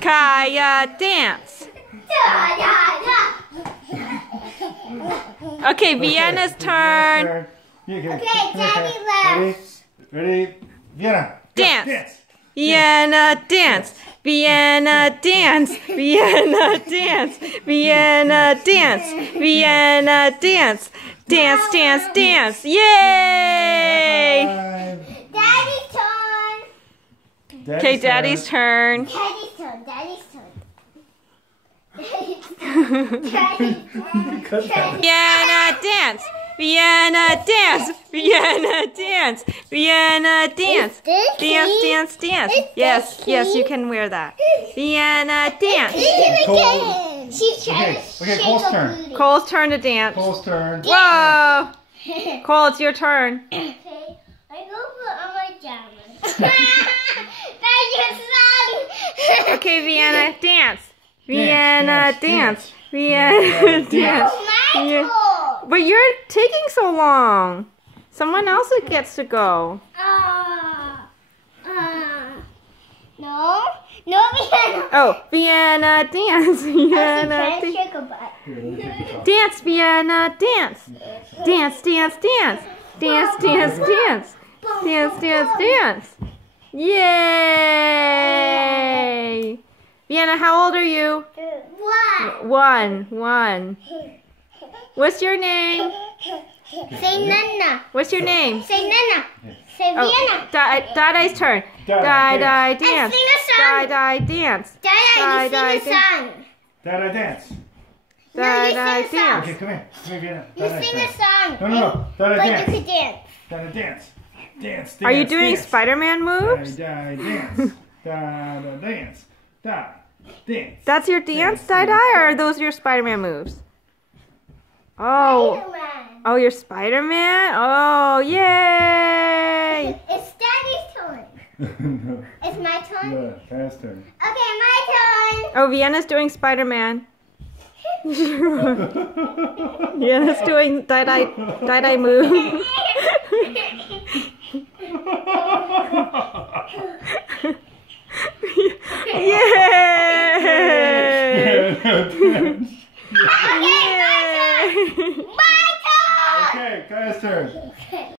Kaya, dance. Okay, Vienna's turn. Okay, Daddy left. Ready? Vienna. Dance. Vienna, dance. Vienna, dance. Vienna, dance. Vienna, dance. Vienna, dance. Dance, dance, dance. Yay! Daddy's turn. Okay, Daddy's turn. Daddy's turn. Daddy's turn. Daddy's turn. Vienna, dance. Vienna, dance. Vienna, dance. Vienna, dance. Is this Dance, key? dance, dance. Is Yes, this yes, key? you can wear that. Vienna, dance. Again. She's trying to Okay, shake Cole's a turn. booty. Cole's turn to dance. Cole's turn. Whoa! Cole, it's your turn. Okay, I go put on my pajamas. That's your song. Okay, Vienna, dance. Vienna, dance, dance. Vienna, dance. Oh, my Yeah. turn. But you're taking so long. Someone else gets to go. No, Vienna. Oh, Vienna, dance. Vienna, Trying to dance. shake a butt. Dance, Vienna, dance. Dance, dance, dance. Dance, dance, dance. Dance, dance, dance. Yay! Vienna, how old are you? What? One. What's your name? Say Nana. What's your name? Say Nana. Say Oh, Vienna. Dai's turn. Dai, Dai, And dance. sing a song. Dai, dance. Dada, you Dai, sing a song. Dada dance. No, Dai, you sing a dance. song. Okay, come here. Come here, Vienna. You Dada sing a dance. song. No. Dada But you dance. could dance. Dada dance. Dance. Are you dance, doing dance. Spider-Man moves? Dada dance. Dada dance. Dada dance. That's your dance, Dai, or are those your Spider-Man moves? Oh. Spider-Man. Oh, you're Spider-Man? Oh, yay! It's Daddy's turn. No. It's my turn. Yeah, fast turn. Okay, my turn. Oh, Vienna's doing Spider-Man. Vienna's doing Dai move.